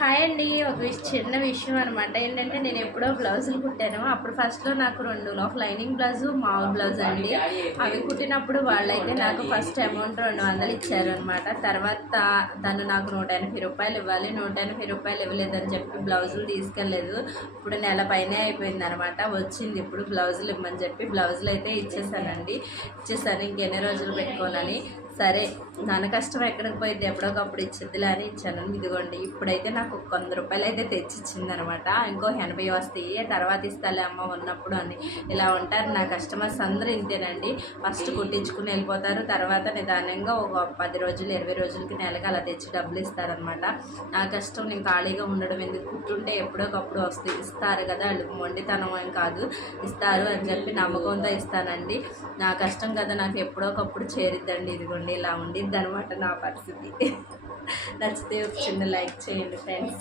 Hi అండి. ఒక చిన్న విషయం అనమాట. ఏంటంటే నేను ఎప్పుడో బ్లౌజులు కుట్టాను. అప్పుడు ఫస్ట్లో నాకు 2 ఒక లైనింగ్ బ్లౌజు, మామూలు బ్లౌజ్ అండి. అవి కుట్టినప్పుడు వాళ్ళైతే నాకు ఫస్ట్ అమౌంట్ 200 ఇచ్చారు అనమాట. తర్వాత తను నాకు 180 రూపాయలు ఇవ్వాలి, 180 రూపాయలు ఇవ్వలేదని చెప్పి బ్లౌజులు తీసుకెళ్ళలేదు. ఇప్పుడు నెల పైనే అయిపోయింది అనమాట. వచ్చింది ఇప్పుడు బ్లౌజులు ఇవ్వమని చెప్పి బ్లౌజులు అయితే ఇచ్చేసాను. ఇంకెన్ని రోజులు పెట్టుకోనని. సరే, మన కష్టం ఎక్కడికి పోయింది, ఎప్పుడోకప్పుడు ఇచ్చిద్దిలే అని ఇచ్చాను. ఇదిగోండి, ఇప్పుడైతే నాకు 100 రూపాయలు అయితే తెచ్చిచ్చింది అనమాట. ఇంకో 80 వస్తాయి, తర్వాత ఇస్తాలే అమ్మ ఉన్నప్పుడు అని. ఇలా ఉంటారు నా కస్టమర్స్ అందరూ ఇంతేనండి. ఫస్ట్ కుట్టించుకుని వెళ్ళిపోతారు, తర్వాత నిదానంగా ఒక 10 రోజులు 20 రోజులకి నెలకి అలా తెచ్చి డబ్బులు ఇస్తారనమాట. నా కష్టం నేను ఖాళీగా ఉండడం ఎందుకు, కుట్టుంటే ఎప్పుడోకప్పుడు వస్తాయి, ఇస్తారు కదా, వాళ్ళకి మొండితనం ఏం కాదు, ఇస్తారు అని చెప్పి నమ్మకంతో ఇస్తానండి. నా కష్టం కదా నాకు ఎప్పుడోకప్పుడు చేరిద్దండి. ఇదిగోండి, ఇలా ఉండిద్ది అనమాట నా పరిస్థితి. నచ్చితే ఒక చిన్న లైక్ చేయండి ఫ్రెండ్స్.